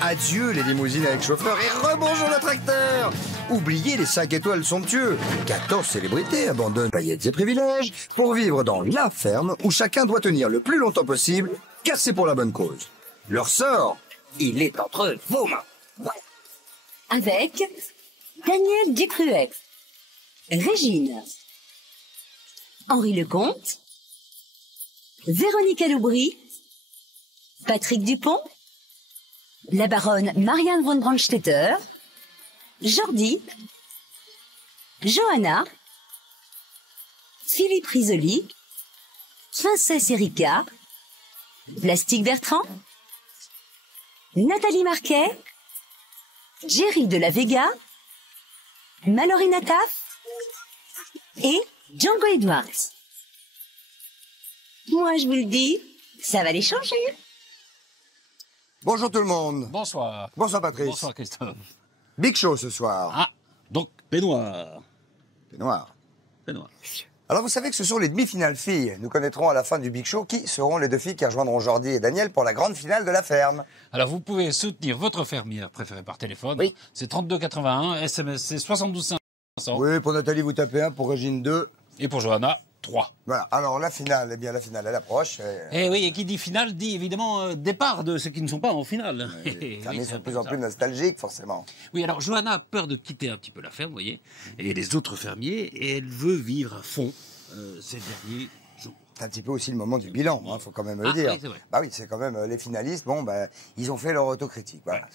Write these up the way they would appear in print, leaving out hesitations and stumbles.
Adieu les limousines avec chauffeur et rebonjour le tracteur. Oubliez les 5 étoiles somptueux. 14 célébrités abandonnent paillettes et privilèges pour vivre dans la ferme où chacun doit tenir le plus longtemps possible, car c'est pour la bonne cause. Leur sort, il est entre vos mains. Ouais. Avec Daniel Ducruet, Régine, Henri Lecomte, Véronique Aloubry, Patrick Dupont, la baronne Marianne von Brandstetter, Jordi, Johanna, Philippe Risoli, Princesse Erika, Plastique Bertrand, Nathalie Marquet, Jerry de la Vega, Mallory Nataf et Django Edwards. Moi, je vous le dis, ça va les changer. Bonjour tout le monde. Bonsoir. Bonsoir Patrice. Bonsoir Christophe. Big show ce soir. Ah, donc peignoir. Peignoir. Peignoir. Alors vous savez que ce sont les demi-finales filles. Nous connaîtrons à la fin du Big Show qui seront les deux filles qui rejoindront Jordi et Daniel pour la grande finale de la ferme. Alors vous pouvez soutenir votre fermière préférée par téléphone. Oui. C'est 32,81, SMS c'est 72,500. Oui, pour Nathalie vous tapez 1, pour Régine 2. Et pour Johanna, 3. Voilà, alors la finale, eh bien la finale elle approche. Et oui, et qui dit finale dit évidemment départ de ceux qui ne sont pas en finale. Les fermiers sont de plus en plus nostalgiques forcément. Oui, alors Johanna a peur de quitter un petit peu la ferme, vous voyez, et les autres fermiers, et elle veut vivre à fond ces derniers jours. C'est un petit peu aussi le moment du bilan, il faut quand même le dire. Oui, c'est vrai. Bah oui, c'est quand même les finalistes, bon, bah, ils ont fait leur autocritique. Voilà. Ouais.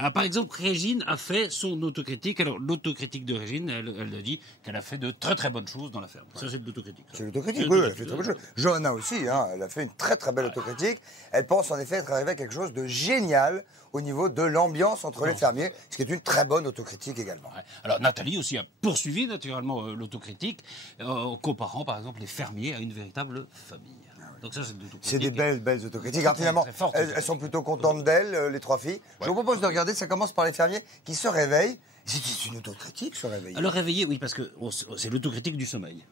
Alors, par exemple, Régine a fait son autocritique. Alors, l'autocritique de Régine, elle dit qu'elle a fait de très très bonnes choses dans la ferme. Ça, c'est de l'autocritique. C'est l'autocritique, oui, elle a fait de très bonnes choses. Johanna aussi, hein, elle a fait une très très belle autocritique. Elle pense en effet être arrivée à quelque chose de génial au niveau de l'ambiance entre les fermiers, ce qui est une très bonne autocritique également. Ouais. Alors, Nathalie aussi a poursuivi naturellement l'autocritique, en comparant par exemple les fermiers à une véritable famille. Donc ça, c'est des belles autocritiques. Alors, finalement, elles sont plutôt contentes d'elles, les trois filles. Ouais. Je vous propose de regarder, ça commence par les fermiers qui se réveillent. C'est une autocritique, se réveiller. Alors réveiller, oui, parce que c'est l'autocritique du sommeil.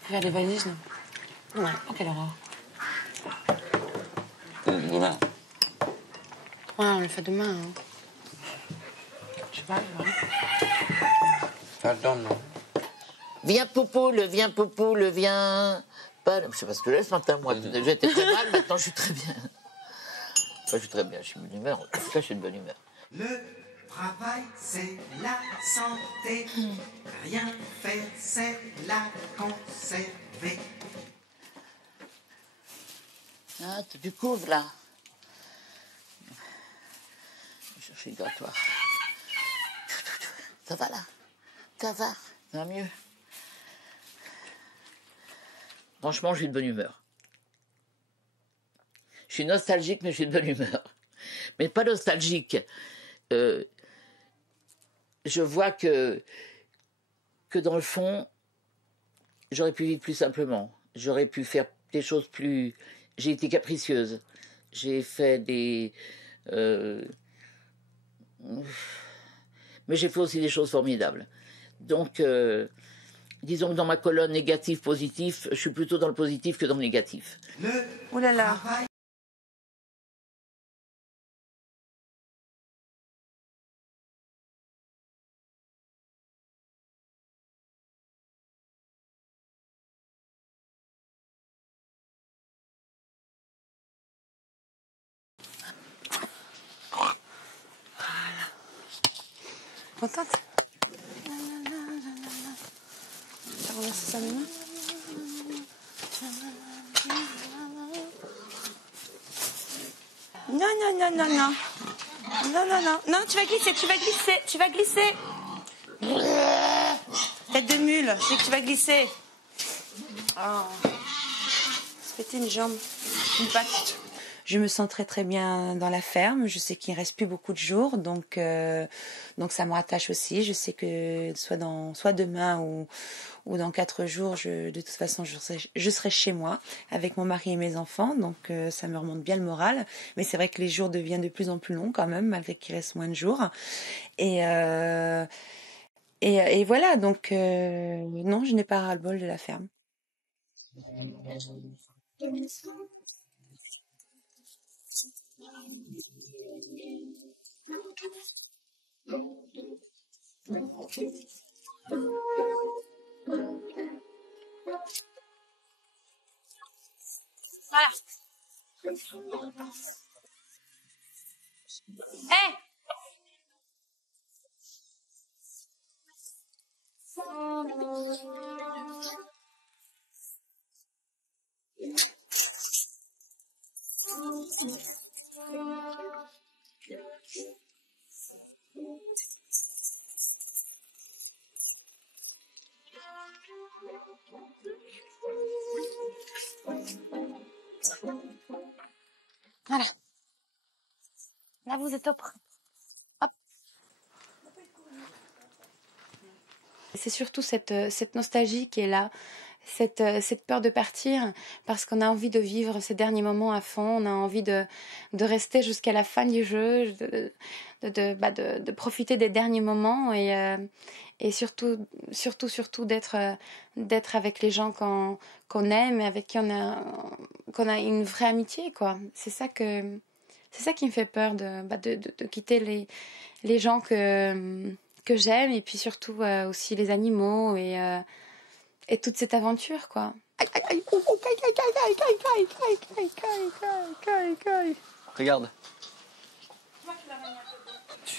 Faire des valises, non? Ouais, oh, quelle horreur. Demain. Ouais, on le fait demain. Hein. Je sais pas, ouais. Attends, non. Viens Poupoule, viens Poupoule, viens... Pas... Je sais pas ce que j'ai ce matin, moi. J'étais très mal, maintenant je suis très bien. Enfin, je suis très bien, je suis de bonne humeur. En tout cas, je suis de bonne humeur. Le travail, c'est la santé. Rien faire, c'est la conserver. Ah, tu découvres, là. Je vais chercher le grattoir. Ça va, là? Ça va mieux? Franchement, je suis de bonne humeur. Je suis nostalgique, mais je suis de bonne humeur. Mais pas nostalgique. Je vois que dans le fond, j'aurais pu vivre plus simplement. J'aurais pu faire des choses plus... J'ai été capricieuse. J'ai fait des... Mais j'ai fait aussi des choses formidables. Donc, disons que dans ma colonne négatif-positif, je suis plutôt dans le positif que dans le négatif. Ouh là là. Contente? T'as ramassé ça maintenant? Non, non, non, non, non. Non, non, non. Non, tu vas glisser, tu vas glisser, tu vas glisser. Tête de mule, je sais que tu vas glisser. Oh. Se péter une jambe, une patte. Je me sens très très bien dans la ferme. Je sais qu'il ne reste plus beaucoup de jours, donc ça me rattache aussi. Je sais que soit demain ou dans 4 jours, de toute façon, je serai chez moi avec mon mari et mes enfants, donc ça me remonte bien le moral. Mais c'est vrai que les jours deviennent de plus en plus longs quand même, malgré qu'il reste moins de jours. Et voilà, donc non, je n'ai pas ras-le-bol de la ferme. Voilà. Hé! Voilà. Là, vous êtes au propre. Hop. C'est surtout cette nostalgie qui est là, cette peur de partir, parce qu'on a envie de vivre ces derniers moments à fond, on a envie de rester jusqu'à la fin du jeu, de profiter des derniers moments et surtout d'être avec les gens qu'on aime et avec qui on a une vraie amitié, quoi. C'est ça qui me fait peur, de quitter les gens que j'aime, et puis surtout aussi les animaux et toute cette aventure, quoi. Regarde.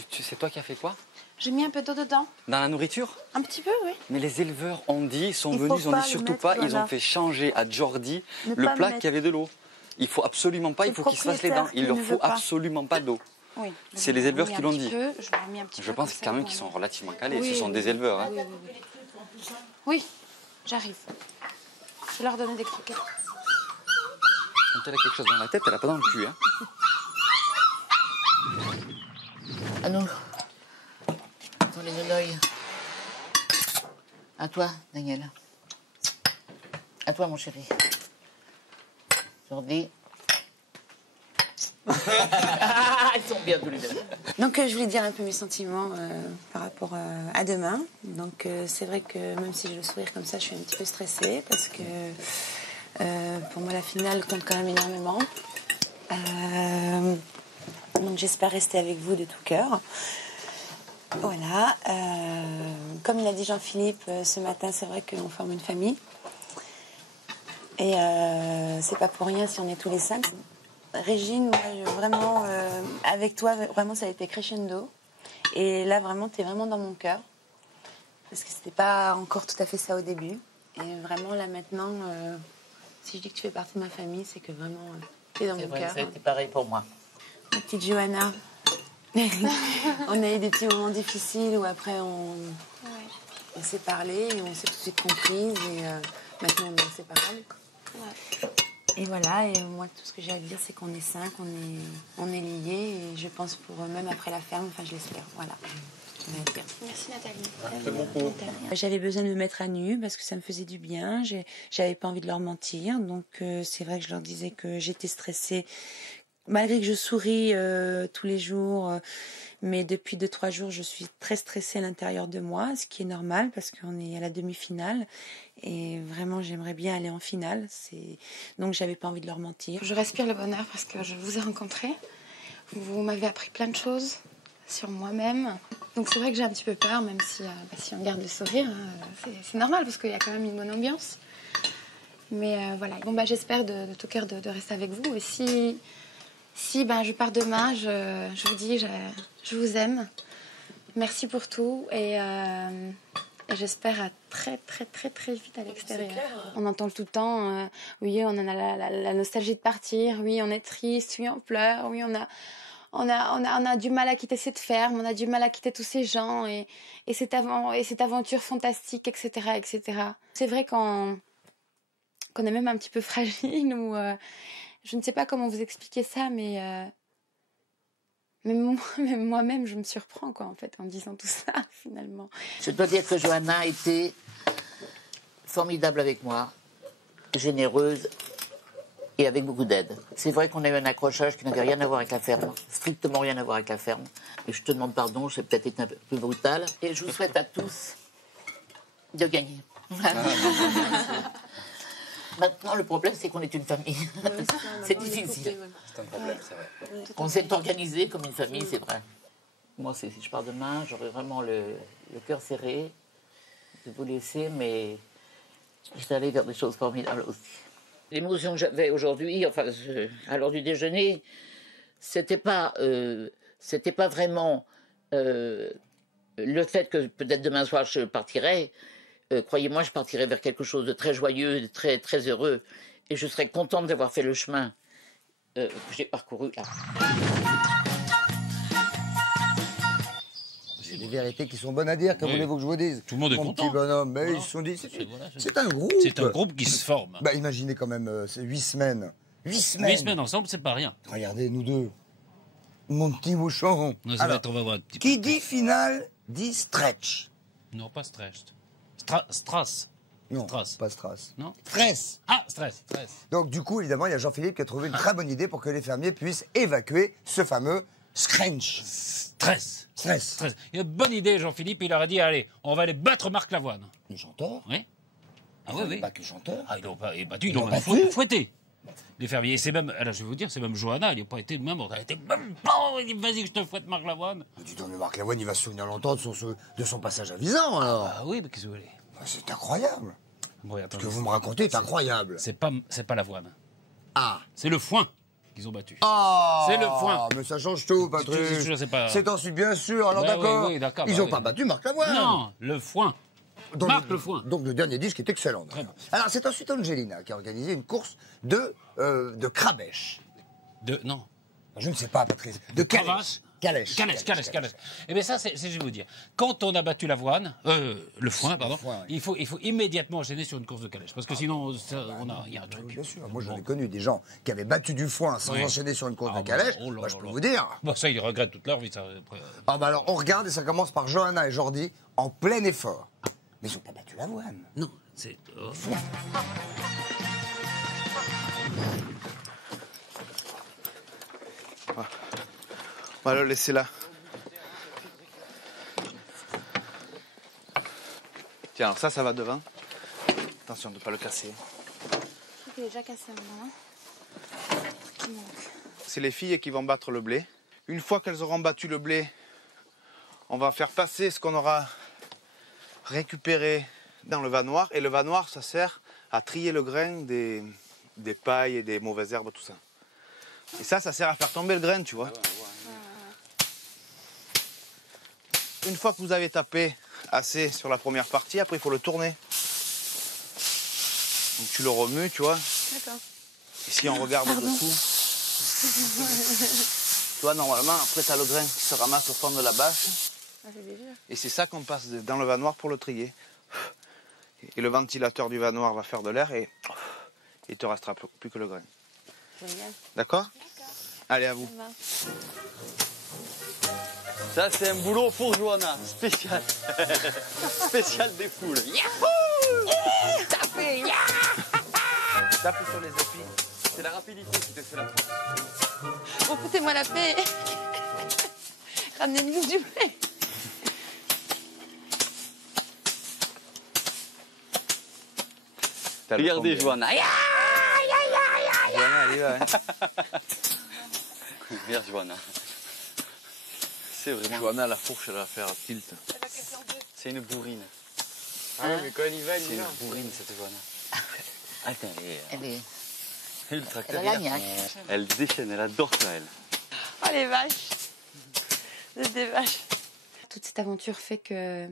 C'est toi qui as fait quoi? J'ai mis un peu d'eau dedans. Dans la nourriture? Un petit peu, oui. Mais les éleveurs ont dit, Il faut ils ont pas dit le surtout mettre, pas, ils voilà. ont fait changer à Jordi Ne le pas plat le qui avait de l'eau. Il faut absolument pas, C'est il faut le qu'ils se fassent les dents. propriétaire Il leur qui ne faut veut pas. absolument pas d'eau. Oui. C'est les éleveurs qui l'ont dit. Je leur ai mis un petit Je peu pense comme ça, quand même voilà. qu'ils sont relativement calés. Oui, Ce sont oui, des oui. éleveurs. Hein. Oui, j'arrive. Je vais leur donner des croquettes. Quand elle a quelque chose dans la tête, elle a pas dans le cul. Hein. À nous. Attends les nonoïs. À toi, Daniel. À toi, mon chéri. Jordi. Ils sont bien tous les deux. Donc je voulais dire un peu mes sentiments par rapport à demain. Donc c'est vrai que même si j'ai le sourire comme ça, je suis un petit peu stressée parce que pour moi la finale compte quand même énormément. Donc j'espère rester avec vous de tout cœur. Voilà. Comme l'a dit Jean-Philippe ce matin, c'est vrai qu'on forme une famille. Et c'est pas pour rien si on est tous les 5. Régine, moi, vraiment, avec toi, vraiment, ça a été crescendo. Et là, vraiment, tu es vraiment dans mon cœur. Parce que c'était pas encore tout à fait ça au début. Et vraiment, là, maintenant, si je dis que tu fais partie de ma famille, c'est que vraiment, tu es dans C'est mon vrai, cœur. ça a été pareil pour moi. Ma petite Johanna. On a eu des petits moments difficiles où après, on s'est parlé et on s'est tout de suite comprises. Et maintenant, on est inséparables. Ouais. Et voilà, et moi, tout ce que j'ai à dire, c'est qu'on est 5, on est liés, et je pense pour même après la ferme, enfin, je l'espère, voilà. Merci Nathalie. C'est beaucoup. J'avais besoin de me mettre à nu parce que ça me faisait du bien, j'avais pas envie de leur mentir, donc c'est vrai que je leur disais que j'étais stressée, malgré que je souris tous les jours, mais depuis 2-3 jours, je suis très stressée à l'intérieur de moi, ce qui est normal parce qu'on est à la demi-finale. Et vraiment, j'aimerais bien aller en finale. Donc, j'avais pas envie de leur mentir. Je respire le bonheur parce que je vous ai rencontré. Vous m'avez appris plein de choses sur moi-même. Donc, c'est vrai que j'ai un petit peu peur, même si on garde le sourire. C'est normal parce qu'il y a quand même une bonne ambiance. Mais voilà. Bon, j'espère de tout cœur de rester avec vous. Et si je pars demain, je vous dis, je vous aime. Merci pour tout. Et j'espère à très, très, très, très vite à l'extérieur. On entend tout le temps, oui, on en a la nostalgie de partir, oui, on est triste, oui, on pleure, oui, on a du mal à quitter cette ferme, on a du mal à quitter tous ces gens et cette aventure fantastique, etc., etc. C'est vrai qu'on est même un petit peu fragile ou Je ne sais pas comment vous expliquer ça, mais même moi-même, je me surprends, quoi, en fait, en disant tout ça, finalement. Je dois dire que Johanna a été formidable avec moi, généreuse et avec beaucoup d'aide. C'est vrai qu'on a eu un accrochage qui n'avait rien à voir avec la ferme, strictement rien à voir avec la ferme. Et je te demande pardon, j'ai peut-être été un peu plus brutal. Et je vous souhaite à tous de gagner. Maintenant, le problème, c'est qu'on est une famille. C'est difficile. C'est un problème, c'est vrai. On s'est organisé comme une famille, c'est vrai. Moi, si je pars demain, j'aurai vraiment le cœur serré de vous laisser, mais je vais aller vers des choses formidables aussi. L'émotion que j'avais aujourd'hui, enfin, à l'heure du déjeuner, c'était pas vraiment le fait que peut-être demain soir je partirai. Croyez-moi, je partirai vers quelque chose de très joyeux, de très, très heureux. Et je serais contente d'avoir fait le chemin que j'ai parcouru là. J'ai des vérités qui sont bonnes à dire, que voulez-vous que je vous dise? Tout le monde est Mon content. petit bonhomme, mais Voilà. ils se sont dit, Voilà, c'est un groupe. C'est un groupe qui se forme. Bah imaginez quand même, c'est 8 semaines. 8 semaines. 8 semaines ensemble, c'est pas rien. Regardez, nous deux. Mon petit bouchon. Non, ça va Alors, être, on va voir un petit qui peu. dit finale, dit stretch. Non, pas stress. Strass. Non, Strass. pas Strass. Non. Stress. Ah, stress. Donc du coup, évidemment, il y a Jean-Philippe qui a trouvé une très bonne idée pour que les fermiers puissent évacuer ce fameux scrunch. Stress. Stress. Il a une bonne idée, Jean-Philippe. Il leur a dit, allez, on va aller battre Marc Lavoine. Le chanteur. Oui. Ah Ils oui, ont oui. Pas que le chanteur. Ah, ils l'ont pas battu, ils Ils l'ont l'ont même battu fouetté. Les fermiers. Et c'est même, alors je vais vous dire, c'est même Johanna, elle n'a pas été même, elle était même pas, il dit, vas-y que je te fouette Marc Lavoine. Mais dis donc, mais Marc Lavoine, il va se souvenir longtemps de son passage à Visan, alors. Ah oui, mais qu'est-ce que vous voulez? C'est incroyable. Bon, Ce attendez, que vous me racontez est incroyable. c'est pas l'avoine. Ah. C'est le foin qu'ils ont battu. Ah. C'est le foin. Mais ça change tout, Patrick. Je sais pas. C'est ensuite, bien sûr, alors Bah d'accord. oui, oui, d'accord, Ils bah n'ont oui. pas battu Marc Lavoine. Non, le foin. Donc, Marc le foin. Donc le dernier disque est excellent. Très bon. Alors c'est ensuite Angelina qui a organisé une course de crabèche. Non. Je ne sais pas, Patrice. De calèche. Calèche. Calèche. Eh bien ça, je vais vous dire. Quand on a battu l'avoine, le foin, pardon, foin, oui. il faut immédiatement enchaîner sur une course de calèche. Parce que sinon, il y a un Oui, truc. bien sûr. Moi, j'en ai connu des gens qui avaient battu du foin sans Oui. enchaîner sur une course Ah, de calèche. oh là Moi, je là peux là. vous dire. Bon, ça, ils regrettent toute leur vie. Ça, après. Ah bah alors, on regarde et ça commence par Johanna et Jordi en plein effort. Mais ils n'ont pas battu l'avoine. Non, c'est... oh. On va le laisser là. Tiens, alors ça va devant. Attention de ne pas le casser. Il est déjà cassé un moment. Qui manque. C'est les filles qui vont battre le blé. Une fois qu'elles auront battu le blé, on va faire passer ce qu'on aura récupéré dans le vanoir. Et le vanoir, ça sert à trier le grain des pailles et des mauvaises herbes, tout ça. Et ça sert à faire tomber le grain, tu vois. Une fois que vous avez tapé assez sur la première partie, après il faut le tourner. Donc tu le remues, tu vois. D'accord. Et si on regarde dessous, tu vois, normalement, après tu as le grain qui se ramasse au fond de la bâche. Ah, c'est déjà. Et c'est ça qu'on passe dans le vanoir pour le trier. Et le ventilateur du vanoir va faire de l'air et il ne te restera plus que le grain. Génial. D'accord? Allez, à vous. Ça va. Ça, c'est un boulot pour Johanna, spécial. Spécial des poules. Tape sur les épis. C'est la rapidité qui te fait la force. Bon, foutez-moi la paix. Ramenez-nous du blé. T'as le Regardez, combien. Johanna. Aïe, Johanna, elle y va, hein. Regarde, Johanna. C'est vraiment... Johanna, la fourche, elle va faire tilt. C'est une bourrine. Ah oui, mais quand elle y va, elle C'est une bourrine, cette Johanna. Attends, Elle est ultra elle a claire. la gnaque. Elle déchaîne, elle adore ça, elle. Oh, les vaches. C'est des vaches. Toute cette aventure fait que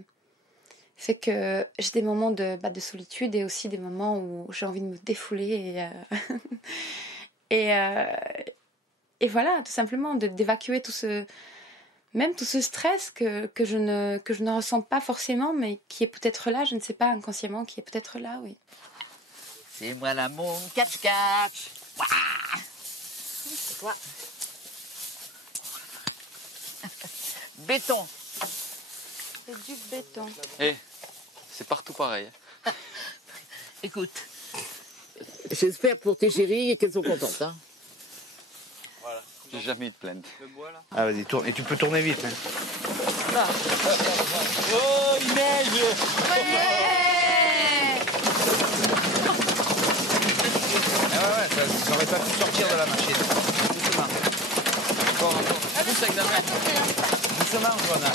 j'ai des moments de solitude et aussi des moments où j'ai envie de me défouler et voilà, tout simplement d'évacuer tout ce stress que je ne ressens pas forcément, mais qui est peut-être là, je ne sais pas, inconsciemment, qui est peut-être là, oui. C'est moi la moune, catch. C'est quoi? Béton. C'est du béton. Eh, c'est partout pareil. Écoute, j'espère pour tes chéries qu'elles sont contentes. Hein. J'ai jamais eu de plainte. Ah, vas-y, tourne. Et tu peux tourner vite. Hein. Oh, il neige! Ah ouais, ça aurait pas pu sortir de la machine. Doucement. Encore. Juste avec la main. Doucement, Johanna.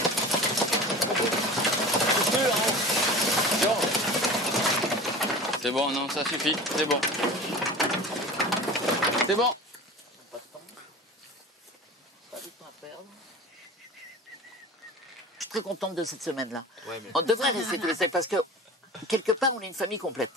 C'est bon, non, ça suffit. C'est bon. C'est bon. Je suis très contente de cette semaine-là. Ouais, mais- On devrait rester tous les 5 parce que quelque part, on est une famille complète.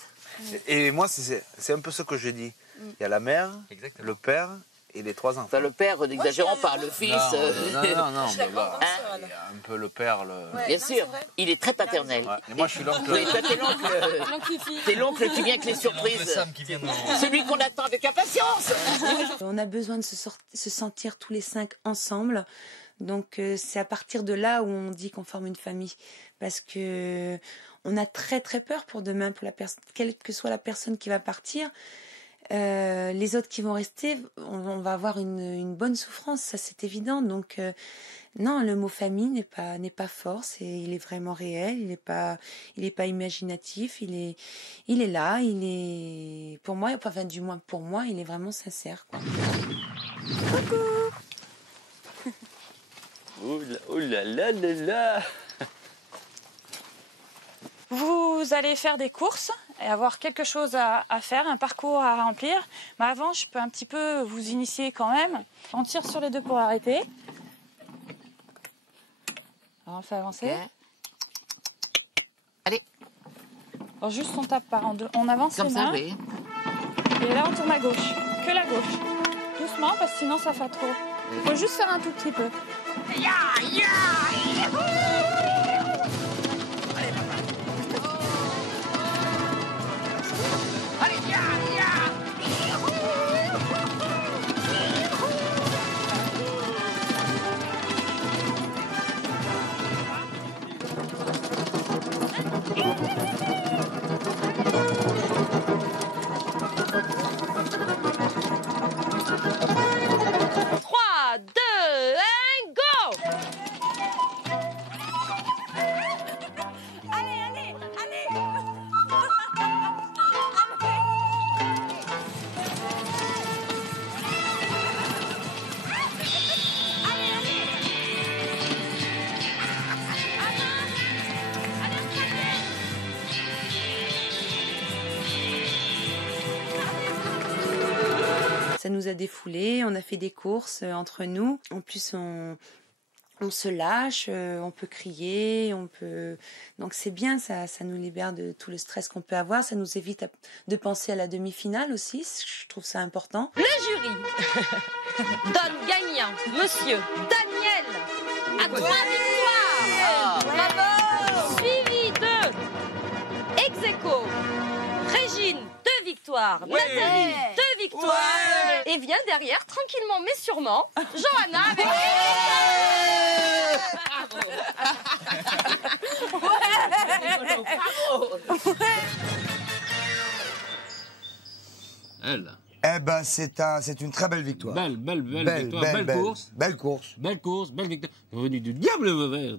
Et moi, c'est un peu ce que je dis. Il y a la mère, Exactement. le père et les 3 enfants. Enfin, le père, n'exagérons pas, le fils. Non, mais là, Hein, il y a un peu le père, bien sûr, il est très paternel. Ouais. Et moi, je suis l'oncle. Oui, toi, t'es l'oncle qui vient avec les surprises. Celui qu'on attend avec impatience. On a besoin de se sentir tous les 5 ensemble. Donc c'est à partir de là où on dit qu'on forme une famille. Parce que on a très très peur pour demain, pour quelle que soit la personne qui va partir. Les autres qui vont rester, on va avoir une bonne souffrance, ça c'est évident. Donc non, le mot famille n'est pas fort, il est vraiment réel, il est pas imaginatif, il est là, il est pour moi, enfin du moins pour moi, il est vraiment sincère, quoi. Oh là là là là. Vous allez faire des courses et avoir quelque chose à faire, un parcours à remplir. Mais avant, je peux un petit peu vous initier quand même. On tire sur les deux pour arrêter. Alors on fait avancer. Ok. Allez. Alors juste on tape par en deux. On avance Comme les ça, mains. oui. Et là on tourne à gauche. Que la gauche. Doucement parce que sinon ça fait trop. Il faut juste faire un tout petit peu. Ça nous a défoulés, on a fait des courses entre nous. En plus, on se lâche, on peut crier, donc c'est bien, ça nous libère de tout le stress qu'on peut avoir. Ça nous évite de penser à la demi-finale aussi. Je trouve ça important. Le jury donne gagnant Monsieur Daniel à 3 victoires. Bravo. Suivi de ex-aequo Régine, 2 victoires. Nathalie, 2 victoires. Et vient derrière, tranquillement mais sûrement, Johanna avec Elle. Eh ben, c'est une très belle victoire. Belle victoire, belle course. Belle course. Belle course, belle victoire. Revenu du diable vert.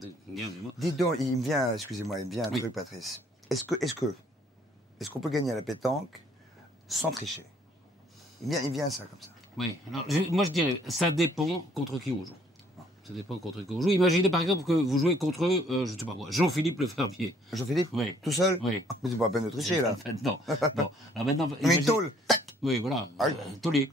Dites donc, il me vient, excusez-moi, il me vient un truc, Patrice. Est-ce qu'on peut gagner à la pétanque sans tricher? Il vient ça comme ça. Oui, alors moi je dirais, ça dépend contre qui on joue. Ça dépend contre qui on joue. Imaginez par exemple que vous jouez contre, je ne sais pas moi, Jean-Philippe Leferbier. Jean-Philippe? Oui. Tout seul? Oui. Mais c'est pas la peine de tricher, là. Non. Bon. Alors maintenant, Mais une tôle, tac. Oui, voilà. Ah oui. Taulier.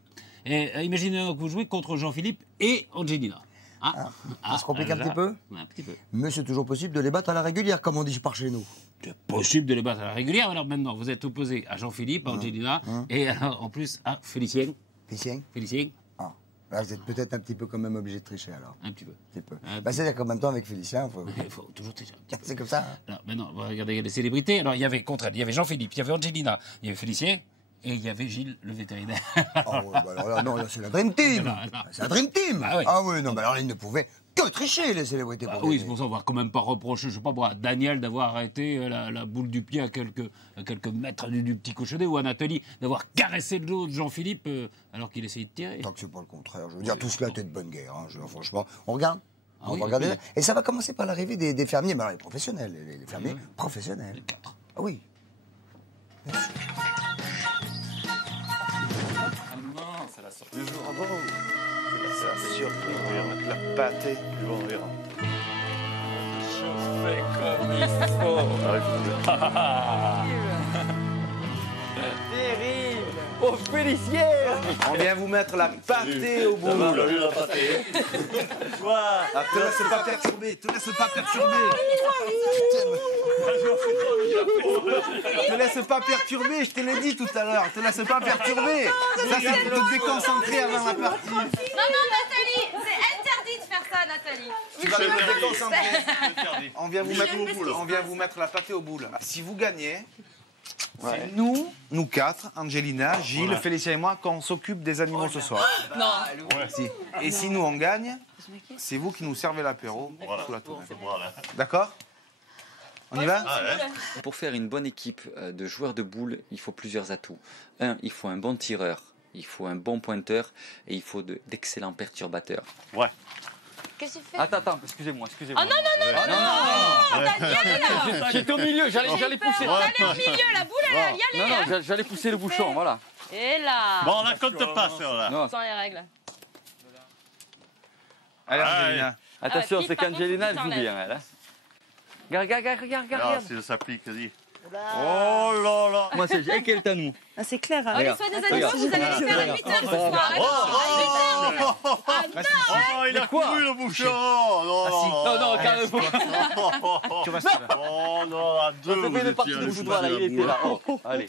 Et imaginez que vous jouez contre Jean-Philippe et Angelina. Ça se complique un petit peu? Un petit peu. Mais c'est toujours possible de les battre à la régulière, comme on dit par chez nous. C'est possible de les battre à la régulière. Alors maintenant, vous êtes opposé à Jean-Philippe, à Angelina, et alors, en plus à Félicien. Félicien? Ah. Là, vous êtes peut-être un petit peu quand même obligé de tricher, alors. Un petit peu. C'est-à-dire qu'en même temps, avec Félicien, il faut toujours tricher. C'est comme ça. Hein. Alors maintenant, regardez les célébrités. Alors il y avait contre elle, il y avait Jean-Philippe, il y avait Angelina, il y avait Félicien, Et il y avait Gilles, le vétérinaire. Oh, ouais, bah alors là, non, là, c'est la Dream Team. Là, là. C'est la Dream Team. Ah oui. Ah oui, non, mais alors, ils ne pouvaient que tricher, les célébrités. Ah pour oui, gagner. c'est pour ça qu'on va quand même pas reprocher, je sais pas moi, à Daniel d'avoir arrêté la boule du pied à quelques mètres du petit cochonnet, ou à Nathalie d'avoir caressé le dos de Jean-Philippe alors qu'il essayait de tirer. Tant que c'est pas le contraire. Je veux dire, tout cela était de bonne guerre. Hein. Franchement, on regarde. Ah On oui, va regarder. oui. Et ça va commencer par l'arrivée des fermiers, mais alors les professionnels, les fermiers professionnels. Les 4. Ah oui. C'est la surprise. C'est surpris, on va mettre la pâtée. Ils vont rire. Je fais comme il faut. Terrible. Oh, Félicien. On vient vous mettre la pâtée au bout. la pâtée. Ah, te laisse pas perturber, te laisse pas perturber. Te laisse pas perturber, je te l'ai dit tout à l'heure, te laisse pas perturber. Ça c'est pour te déconcentrer avant la partie. Non, Nathalie, c'est interdit de faire ça, Nathalie. Tu vas te déconcentrer. On vient vous mettre la pâtée au boule. Si vous gagnez, c'est nous quatre, Angelina, Gilles, Félicien et moi, qu'on s'occupe des animaux ce soir. Non. Si. Et si nous on gagne, c'est vous qui nous servez l'apéro sous la tour. D'accord? On y va? Pour faire une bonne équipe de joueurs de boules, il faut plusieurs atouts. Un, il faut un bon tireur, il faut un bon pointeur et il faut d'excellents perturbateurs. Ouais. Qu'est-ce que tu fais? Attends, excusez-moi. Oh non, Daniel. J'étais au milieu, j'allais pousser. T'allais au milieu, la boule, elle allait y aller. Non, j'allais pousser le bouchon, voilà. Et là. Bon, on la compte pas, celle-là. Sans les règles. Allez, Angelina. Attention, Pete, c'est par contre, qu'Angelina, elle tu joue t'enlèves. bien, elle. Regarde. Ah, si ça s'applique, dis. Oh là là. Moi, c'est quel est à nous? Ah, c'est clair. Oh, les soins des animaux, vous allez les faire à 8h ce soir. Oh, il a couru le bouchon. Non, carrément. Tu restes là. Oh non, à deux. On fait une partie de boudoir, là, il était là. Allez.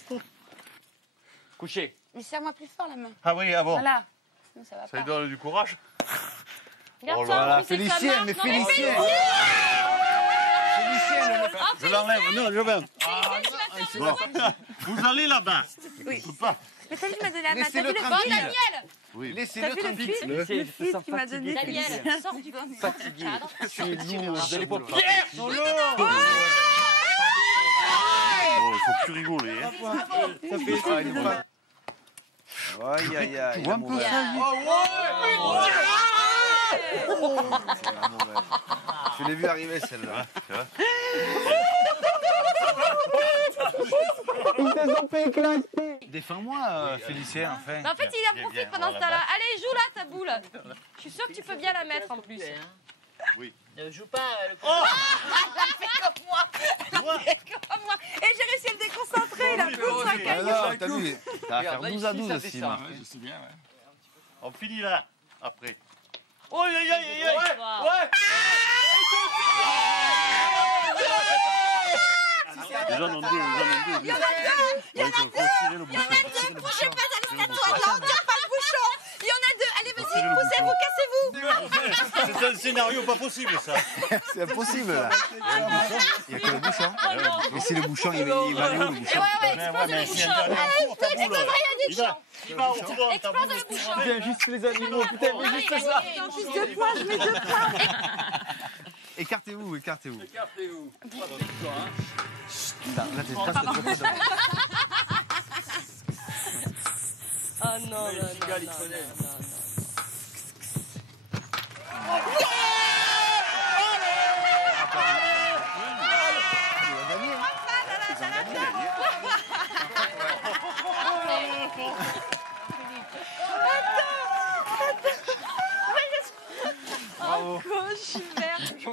Couché. Mais serre-moi plus fort la main. Ah oui, ah bon. Voilà. Sinon, ça va Ça lui pas. donne du courage. Regarde Oh ça, là en là, plus, c'est que ça Félicien, marche. mais Non, Félicien. Je l'enlève. Non, je vais. Bon. Vous allez là-bas. Oui. Je peux pas. Mais t'as vu, il m'a donné la main. Laissez-le T'as vu le tranquille. Daniel. Oui. Laissez-le T'as vu le tranquille. fils Le fils qui m'a donné. Daniel, sors du cadre. Tu es lourd, vous allez pas Oh, il faut plus rigoler. Hein. Ça fait ça, il est pas. Aïe, aïe, aïe. Tu vois un peu ça, C'est la mauvaise. Je l'ai vu arriver celle-là. Défends-moi, Félicien, enfin. Mais en fait, il en profite pendant ce temps-là. Allez, joue là ta boule. Je suis sûre que tu peux bien la mettre en plus. Oui. Ne joue pas le coup. Elle a fait comme moi. Et j'ai réussi à le déconcentrer. Il a plus de 5 Alors, t'as vu, ça va faire 12 à 12 aussi, Marc. Je sais bien, ouais. On finit là, après. Oh, aïe, aïe, aïe, aïe. J'en ai deux. Il y en a deux. Bougez pas, allez, casse-toi. Non, tire pas le bouchon. Il y en a deux. Allez, vas-y, poussez-vous, cassez-vous. C'est un scénario pas possible, ça. C'est impossible, là. Il n'y a que le bouchon. Mais si le bouchon, il va aller où, le bouchon? Ouais, explose le bouchon. Explose rien du champ. Explose le bouchon. Bien, juste les animaux, putain, mais juste ça. En plus de points, je mets 2 points. Écartez-vous. Écartez-vous. Là, t'es presque trop près de- Oh non. Oh, je suis verte. C'est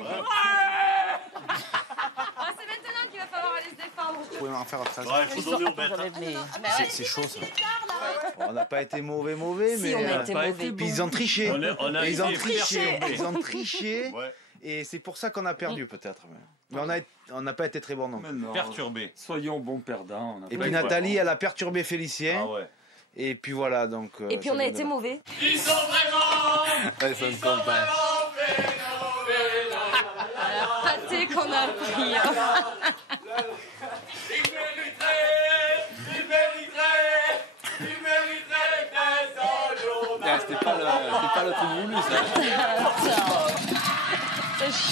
maintenant qu'il va falloir aller se défendre. Vous pouvez m'en faire autre chose. Ouais, il faut donner aux bêtes. C'est chaud, ça. On n'a pas été mauvais, mais... on a été mauvais. Puis ils ont triché. On a Ils ont été triché. perturbés. Ils ont triché. Ouais. Et c'est pour ça qu'on a perdu, peut-être. Mais on n'a pas été très bons non plus. Perturbé. Soyons bons perdants. Et puis Nathalie, elle a perturbé Félicien. Ah ouais. Et puis voilà, donc... Et puis on a été mauvais. Ils sont vraiment. Ouais, ça me compte, hein. Pâté qu'on a pris. Il mériterait pas le truc voulu, ça.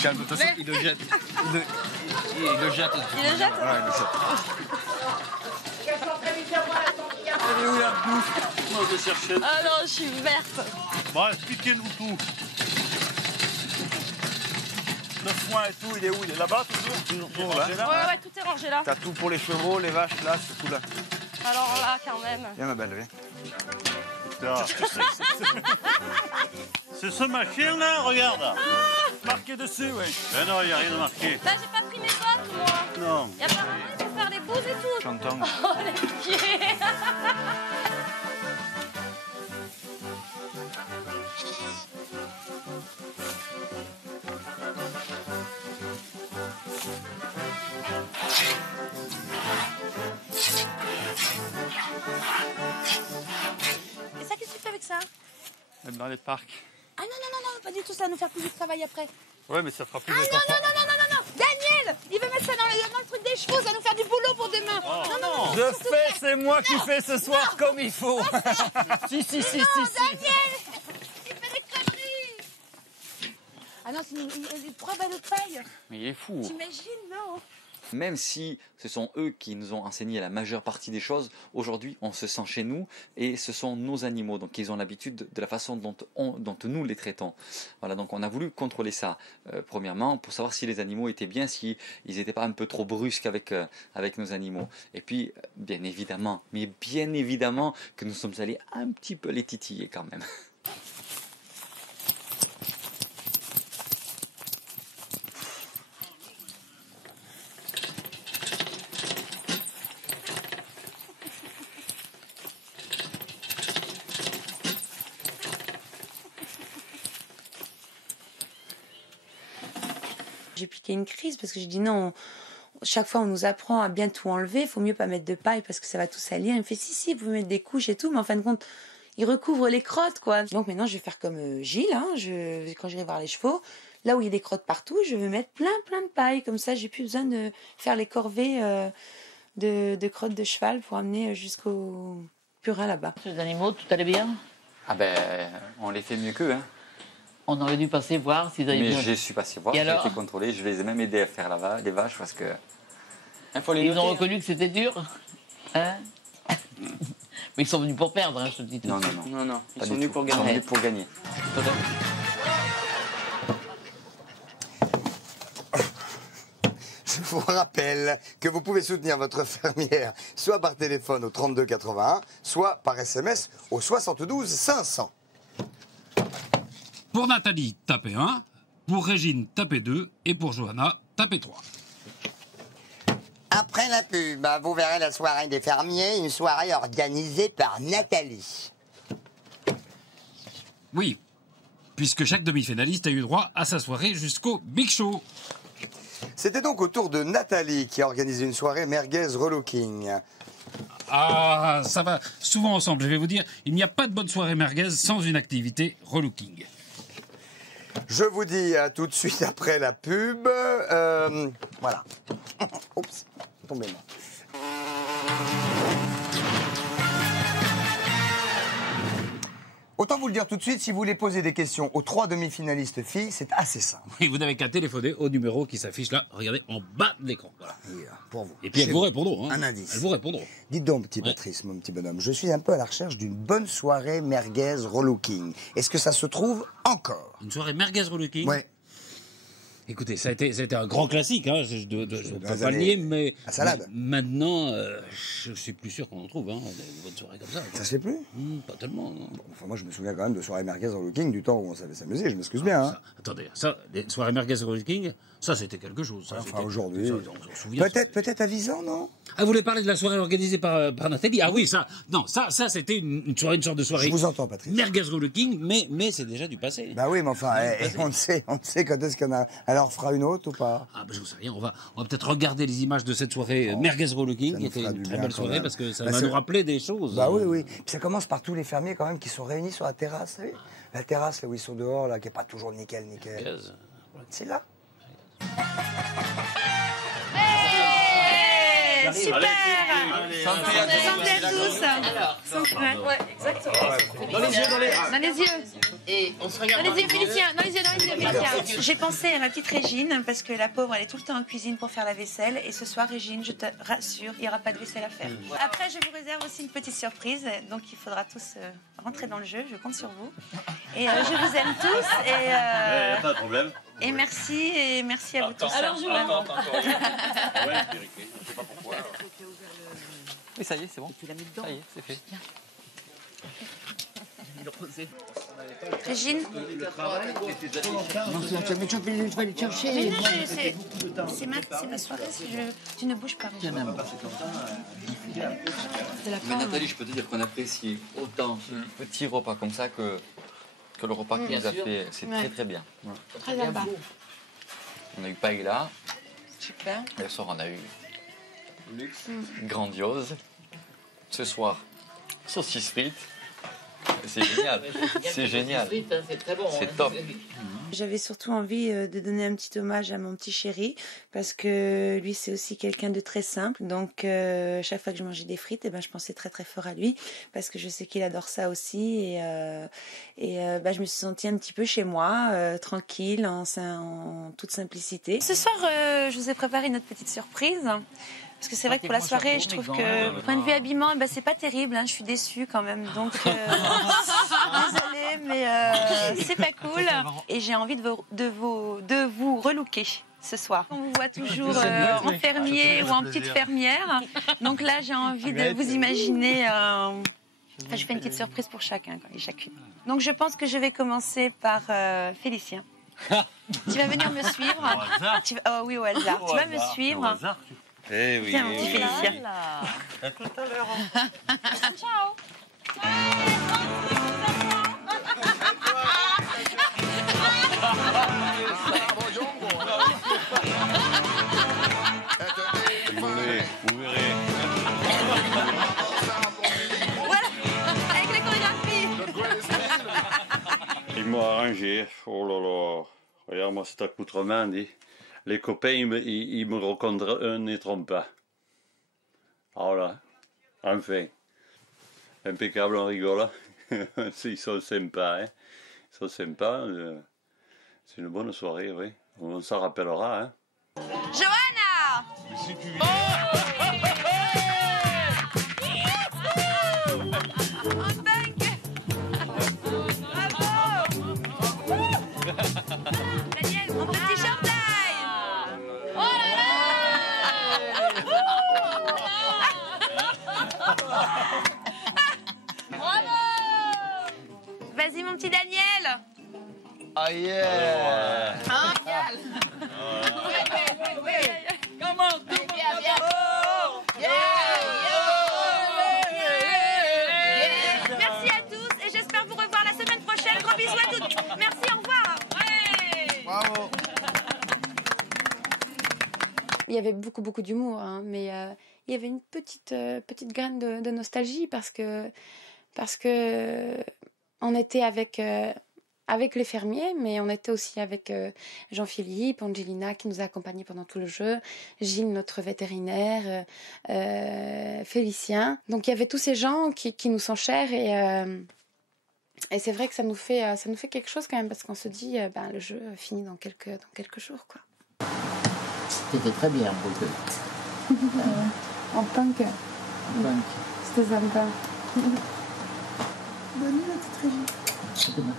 Calme-toi, il le jette. Il le jette. Il le jette? Ouais, il le jette. Elle est où la bouffe? Moi, je vais chercher. Ah non, je suis verte. Bon, expliquez-nous tout. Le foin et tout, il est où? Il est là-bas, toujours? Toujours là. Ouais, tout est rangé là. T'as tout pour les chevaux, les vaches, là, c'est tout là. Alors là, quand même. Viens, ma belle, viens. C'est ce machin là, regarde. Marqué dessus, oui. Ben non, il n'y a rien de marqué. Bah, j'ai pas pris mes bottes, moi. Non. Et apparemment, il faut faire les bouses et tout. J'entends. Oh, les pieds. Et ça, qu'est-ce que tu fais avec ça? Même dans les parcs. Ah non, pas du tout, ça va nous faire plus de travail après. Ouais, mais ça fera plus de non, Daniel, il veut mettre ça dans le truc des chevaux, ça va nous faire du boulot pour demain. Oh. Non. Je fais, c'est moi qui fais ce soir comme il faut. Si. Daniel, il fait des conneries. Ah non, c'est une trois balles de paille. Mais il est fou. T'imagines, non? Même si ce sont eux qui nous ont enseigné la majeure partie des choses, aujourd'hui on se sent chez nous et ce sont nos animaux, donc ils ont l'habitude de la façon dont nous les traitons. Voilà, donc on a voulu contrôler ça, premièrement, pour savoir si les animaux étaient bien, s'ils n'étaient pas un peu trop brusques avec nos animaux. Et puis, bien évidemment que nous sommes allés un petit peu les titiller quand même. J'ai piqué une crise parce que j'ai dit non, chaque fois on nous apprend à bien tout enlever, il faut mieux pas mettre de paille parce que ça va tout salir. Il me fait si, vous pouvez mettre des couches et tout, mais en fin de compte, il recouvre les crottes quoi. Donc maintenant je vais faire comme Gilles, hein, quand j'irai voir les chevaux, là où il y a des crottes partout, je vais mettre plein de paille, comme ça j'ai plus besoin de faire les corvées de crottes de cheval pour amener jusqu'au purin là-bas. Les animaux, tout allait bien? Ah ben, on les fait mieux qu'eux, hein. On aurait dû passer voir s'ils allaient bien. Mais je suis passé voir, Et j'ai alors été contrôlé, je les ai même aidés à faire les vaches parce que... Ils ont reconnu que c'était dur, hein? Mais ils sont venus pour perdre, hein, je te dis tout. Non, ils sont venus pour gagner. Ils sont venus pour gagner. Je vous rappelle que vous pouvez soutenir votre fermière soit par téléphone au 32 81, soit par SMS au 72 500. Pour Nathalie, tapez 1. Pour Régine, tapez 2. Et pour Johanna, tapez 3. Après la pub, vous verrez la soirée des fermiers, une soirée organisée par Nathalie. Oui, puisque chaque demi-finaliste a eu droit à sa soirée jusqu'au Big Show. C'était donc au tour de Nathalie qui a organisé une soirée merguez relooking. Ah, ça va souvent ensemble, je vais vous dire. Il n'y a pas de bonne soirée merguez sans une activité relooking. Je vous dis à tout de suite après la pub. Voilà. Oups, tombez-moi. Autant vous le dire tout de suite, si vous voulez poser des questions aux 3 demi-finalistes filles, c'est assez simple. Oui, vous n'avez qu'à téléphoner au numéro qui s'affiche là, regardez, en bas de l'écran. Voilà. Pour vous. Et puis elles vous répondront. Hein. Un indice. Elles vous répondront. Dites donc, petit Patrice, mon petit bonhomme, je suis un peu à la recherche d'une bonne soirée merguez relooking. Est-ce que ça se trouve encore? Une soirée merguez relooking? Ouais. Écoutez, ça a été un grand classique, hein, je ne peux pas le nier, mais la salade. Maintenant, je suis plus sûr qu'on en trouve, hein, des bonnes soirées comme ça. Ça se fait plus? Pas tellement, non. Bon, enfin, moi, je me souviens quand même de soirées merguez relooking du temps où on savait s'amuser, je m'excuse bien. Hein. Attendez, ça, les soirées merguez relooking, ça c'était quelque chose. Ça, enfin, aujourd'hui. On s'en souvient. Peut-être à Visan, non? Ah, vous voulez parler de la soirée organisée par Nathalie? Ah oui, ça, non, ça c'était une sorte de soirée. Je vous entends, Patrice. Merguez relooking, mais c'est déjà du passé. Bah oui, mais enfin, on sait quand est-ce qu'on a. Alors, on fera une autre ou pas? Ah, bah, je ne sais rien, on va peut-être regarder les images de cette soirée merguez relooking, qui était une très belle soirée, parce que ça va nous rappeler des choses. Bah oui. Puis ça commence par tous les fermiers quand même qui sont réunis sur la terrasse, vous savez? La terrasse, là où ils sont dehors, là, qui n'est pas toujours nickel. C'est là. super. Santé à tous. Santé à tous. Ouais, exactement. Dans les yeux, Dans les yeux. Et on se regarde Dans les yeux, Félicien. Dans les yeux, Félicien. J'ai pensé à ma petite Régine, parce que la pauvre, elle est tout le temps en cuisine pour faire la vaisselle. Et ce soir, Régine, je te rassure, il n'y aura pas de vaisselle à faire. Après, je vous réserve aussi une petite surprise. Donc, il faudra tous rentrer dans le jeu. Je compte sur vous. Et je vous aime tous. Et, pas de problème. Et merci à vous tous. Alors, je vraiment. Ouais, vérifier. Je sais pas pourquoi. Oui, ça y est, c'est bon. Tu l'as mis dedans. Ça y est, c'est fait. Régine. Mais tu vas aller chercher. Mais non, c'est ma soirée. Tu ne bouges pas, Régine. Mais Nathalie, je peux te dire qu'on apprécie autant ce petit repas comme ça que le repas qu'il nous a fait. C'est très très bien. Très bien. On a eu paella. Super. Le soir, on a eu luxe, grandiose. Ce soir, saucisse frites. C'est génial. C'est génial. C'est très bon. C'est top. J'avais surtout envie de donner un petit hommage à mon petit chéri parce que lui c'est aussi quelqu'un de très simple. Donc chaque fois que je mangeais des frites, et ben je pensais très très fort à lui parce que je sais qu'il adore ça aussi et je me suis sentie un petit peu chez moi, tranquille, en toute simplicité. Ce soir, je vous ai préparé une autre petite surprise. Parce que c'est vrai que pour la soirée, je trouve que, point de vue habillement, je suis pas terrible, je suis déçue quand même. Donc, désolée, mais c'est pas cool. Et j'ai envie de vous relooker ce soir. On vous voit toujours en fermier ou en petite fermière. Donc là, j'ai envie de vous imaginer. Je fais une petite surprise pour chacun et chacune. Donc je pense que je vais commencer par Félicien. Tu vas venir me suivre. Oh oui, au hasard. Tu vas me suivre. Eh oui. Tiens, mon petit Félicien. À tout à l'heure. Ciao. Vous verrez. Voilà, avec la chorégraphie. Ils m'ont arrangé. Oh là là. Regarde-moi cet accoutrement, dit. Les copains, ils me reconnaîtront pas. Voilà. Enfin. Impeccable, on rigole. Ils sont sympas, hein. Ils sont sympas. C'est une bonne soirée, oui. On s'en rappellera, hein. Johanna. Daniel, mon petit chandail. Oh là là. Bravo. Vas-y, mon petit Daniel. Ah yeah. Comment? Merci à tous et j'espère vous revoir la semaine prochaine. Gros bisous à toutes. Merci, au revoir. Bravo. Il y avait beaucoup d'humour, hein, mais il y avait une petite graine de nostalgie parce que on était avec les fermiers, mais on était aussi avec Jean-Philippe, Angelina qui nous a accompagnés pendant tout le jeu, Gilles, notre vétérinaire, Félicien. Donc il y avait tous ces gens qui nous sont chers et c'est vrai que ça nous fait quelque chose quand même parce qu'on se dit le jeu finit dans quelques jours, quoi. C'était très bien, Brooke. En punk. C'était sympa. Bonne nuit, la petite Régine.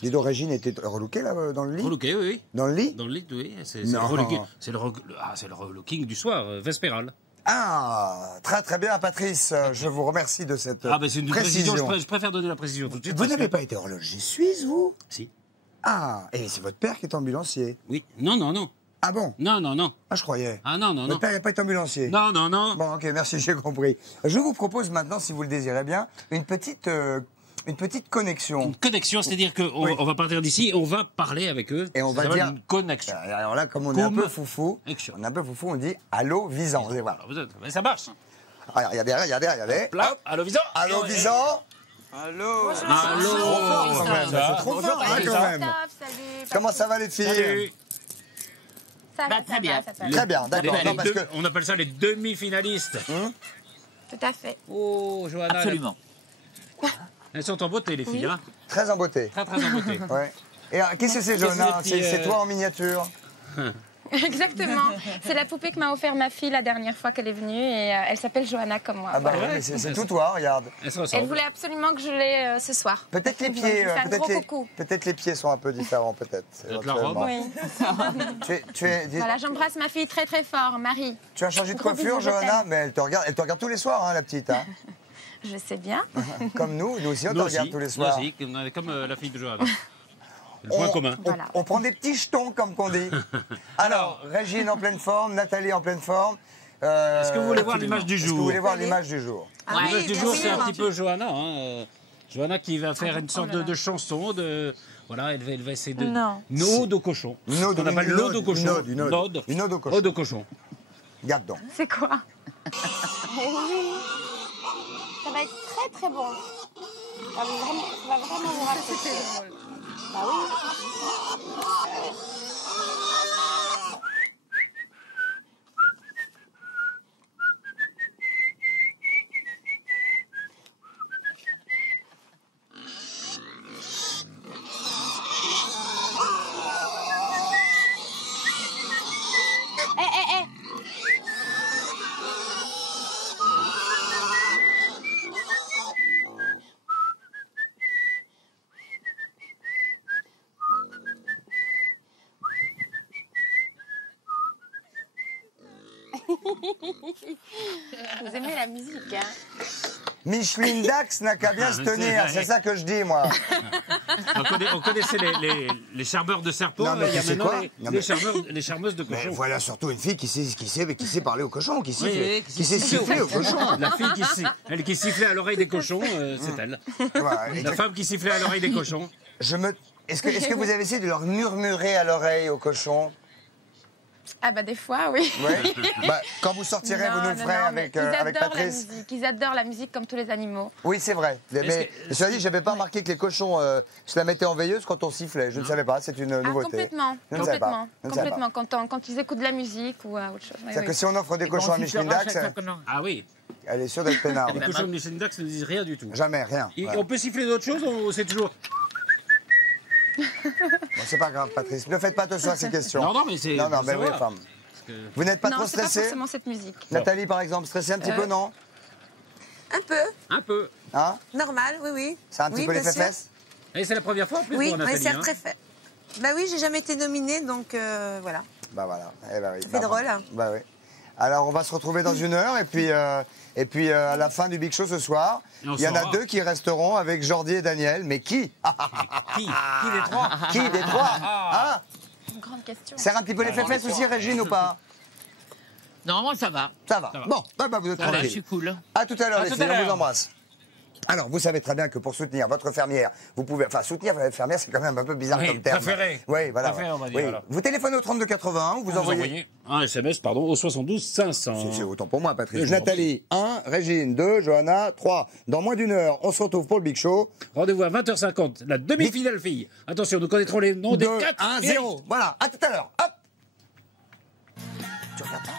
Dis donc, Régine était relookée là, dans le lit? Relookée, oui. Dans le lit? Dans le lit, oui. C'est Non. le relooking du soir, vespéral. Ah, très bien, Patrice. Je vous remercie de cette C'est une précision. précision. Je préfère donner la précision tout de suite. Vous n'avez pas été horloger suisse, vous? Si. Ah, et c'est votre père qui est ambulancier? Oui. Non. Ah bon? Non. Ah, je croyais. Ah non. Votre père n'a pas été ambulancier? Non. Bon, ok, merci, j'ai compris. Je vous propose maintenant, si vous le désirez bien, une petite une petite connexion. Une connexion, c'est-à-dire qu'on on va partir d'ici, on va parler avec eux. Et on va Ça dire une connexion. Alors là, comme on est un peu foufou, on dit allô Visan. Vous allez voir. Mais ça marche. Alors, regardez. Hop, allô Visan. Allô Visan. Allô. Allô. C'est trop fort quand même. Comment ça va les filles? Salut. Ça va, très bien. Très bien, d'accord. Non, parce que- On appelle ça les demi-finalistes. Tout à fait. Oh, Johanna. Absolument. Elles sont en beauté, les filles. Hein. Très en beauté. Très, très en beauté. Ouais. Et qu'est-ce que c'est, Qu'est-ce que Johanna? c'est, C'est toi en miniature? Exactement. C'est la poupée que m'a offert ma fille la dernière fois qu'elle est venue et elle s'appelle Johanna comme moi. Ah bah Voilà. ouais, mais c'est tout toi, regarde. Elles se Elle ressemblent. voulait absolument que je l'ai ce soir. Peut-être les Donc, pieds, je lui fais un gros coucou. peut-être les pieds sont un peu différents, peut-être. Peut-être la robe. Oui. Voilà, j'embrasse ma fille très très fort, Marie. Tu as changé de Gros coiffure, bisous, je Johanna? t'aime. Mais elle te regarde tous les soirs, hein, la petite. Hein. Je sais bien. Comme nous aussi, on te Nous regarde aussi, tous les nous soirs. aussi, comme la fille de Johanna. Le point commun. On prend des petits jetons, comme qu'on dit. Alors, Régine en pleine forme, Nathalie en pleine forme. Est-ce que vous voulez voir l'image du Est-ce que jour vous voulez voir l'image du jour? L'image du jour, c'est un petit peu Johanna. Hein. Johanna qui va faire une sorte de chanson. Voilà, elle va essayer de. Non. Une ode au cochon. Une ode, On appelle l'ode au cochon. Une ode au cochon. Ode au cochon. Regarde donc. C'est quoi? Ça va être très très bon. Ça va vraiment vous rapprocher. Bah oui. Vous aimez la musique, hein? Micheline Dax n'a qu'à bien se tenir, c'est ça que je dis, moi. On connaissait les charmeurs de serpents. Non, mais il y a tu sais maintenant quoi? les charmeuses de Mais cochons. voilà surtout une fille qui sait parler aux cochons, qui siffle, Oui, qui sait siffler aux cochons. La fille qui sifflait à l'oreille des cochons, c'est elle. Ouais, La femme qui sifflait à l'oreille des cochons. Est-ce que vous avez essayé de leur murmurer à l'oreille aux cochons? Ah bah des fois, oui. Ouais. Bah, quand vous sortirez, vous nous le ferez avec Patrice. Ils adorent la musique comme tous les animaux. Oui, c'est vrai. Mais cela dit, je n'avais pas remarqué que les cochons se la mettaient en veilleuse quand on sifflait. Je ne savais pas, c'est une nouveauté. Complètement, Je ne savais pas. complètement. Quand ils écoutent de la musique ou autre chose. Oui, C'est-à-dire que si on offre des cochons à Micheline Dax, Ah oui. elle est sûre d'être peinarde. Les cochons de Micheline Dax ne disent rien du tout. Jamais, rien. Et Voilà. on peut siffler d'autres choses ou c'est toujours. Bon, c'est pas grave, Patrice. Ne faites pas attention à ces questions. Non, mais c'est. Non, mais ça oui, va. femme. Vous n'êtes pas non, trop c'est pas stressé? forcément cette musique. Nathalie, par exemple, stressée un petit peu, non? Un peu. Un peu. Hein? Normal, oui, oui. C'est un petit peu les bien sûr. fesses? Et c'est la première fois en plus Oui, pour Nathalie. c'est hein. très fait. Bah oui, j'ai jamais été nominée, donc voilà. Bah voilà. Eh ben oui. Ça fait drôle. Bah oui. Alors, on va se retrouver dans une heure, et puis à la fin du Big Show ce soir, Et on il y en a saura. 2 qui resteront avec Jordi et Daniel. Mais qui? Qui des trois? Qui des 3? Hein? Une grande question. Serre un petit peu les fesses aussi, Régine, ou pas? Non, moi ça va. Ça va. Bon, bah, vous êtes Ça va, tranquille. je suis cool. À tout à l'heure, À les tout filles, à on vous l'heure. embrasse. Alors, vous savez très bien que pour soutenir votre fermière, vous pouvez... Enfin, soutenir votre fermière, c'est quand même un peu bizarre Oui, comme terme. préféré. Oui, voilà. Préféré, on va dire, Oui. voilà. Vous téléphonez au 3281 ou vous envoyez... un SMS, pardon, au 72 500. C'est autant pour moi, Patrice. Je vous en Nathalie, 1, Régine, 2, Johanna, 3. Dans moins d'une heure, on se retrouve pour le Big Show. Rendez-vous à 20h50, la demi-finale fille. Attention, nous connaîtrons les noms des 2, 4. 1, 0. Voilà, à tout à l'heure. Hop. Tu regardes pas?